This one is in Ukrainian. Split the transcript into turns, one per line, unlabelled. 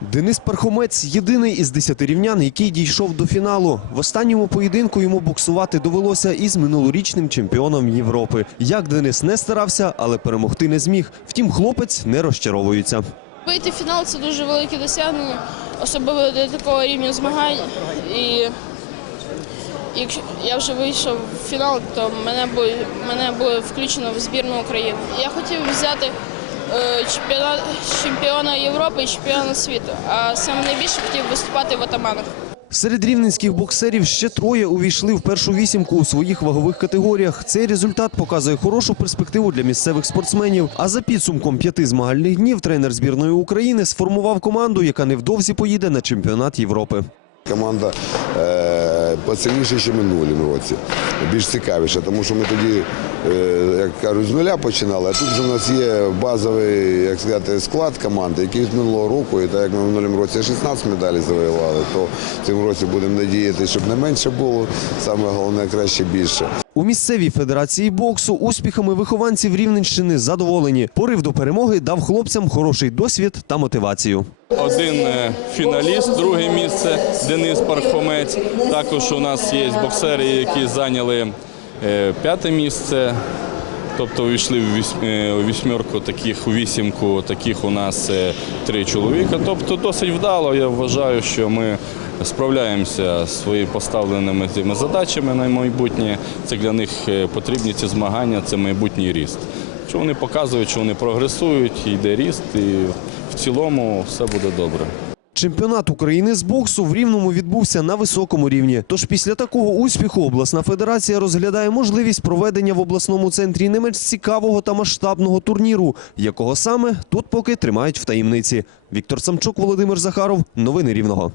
Денис Пархомець єдиний із десяти рівнян, який дійшов до фіналу. В останньому поєдинку йому боксувати довелося із минулорічним чемпіоном Європи. Як Денис не старався, але перемогти не зміг. Втім, хлопець не розчаровується.
Вийти в фінал це дуже велике досягнення, особливо для такого рівня змагань. І якщо я вже вийшов в фінал, то мене буде, мене буде включено в збірну України. Я хотів взяти е, чемпіонат, чемпіона Європи і чемпіона світу, а саме найбільше хотів виступати в атаманах.
Серед рівненських боксерів ще троє увійшли в першу вісімку у своїх вагових категоріях. Цей результат показує хорошу перспективу для місцевих спортсменів. А за підсумком п'яти змагальних днів тренер збірної України сформував команду, яка невдовзі поїде на чемпіонат Європи.
Команда е, поцілніша, ніж в минулому році. Більш цікавіша, тому що ми тоді, як кажуть, з нуля починали, а тут вже в нас є базовий як сказати, склад команди, який з минулого року, і так як ми в минулому році 16 медалей завоювали, то в цьому році будемо надіятися, щоб не менше було, саме головне краще більше.
У місцевій федерації боксу успіхами вихованців Рівненщини задоволені. Порив до перемоги дав хлопцям хороший досвід та мотивацію.
Один е, фіналіст, друге місце Денис Пархомець. Також у нас є боксери, які зайняли е, п'яте місце. Тобто увійшли в е, вісьмерку таких, у вісімку таких у нас е, три чоловіка. Тобто досить вдало. Я вважаю, що ми справляємося зі своїми поставленими цими задачами на майбутнє. Це для них е, потрібні ці змагання, це майбутній ріст. Що вони показують, що вони прогресують, йде ріст, і в цілому все буде добре.
Чемпіонат України з боксу в Рівному відбувся на високому рівні. Тож після такого успіху обласна федерація розглядає можливість проведення в обласному центрі не менш цікавого та масштабного турніру, якого саме тут поки тримають в таємниці. Віктор Самчук, Володимир Захаров. Новини Рівного.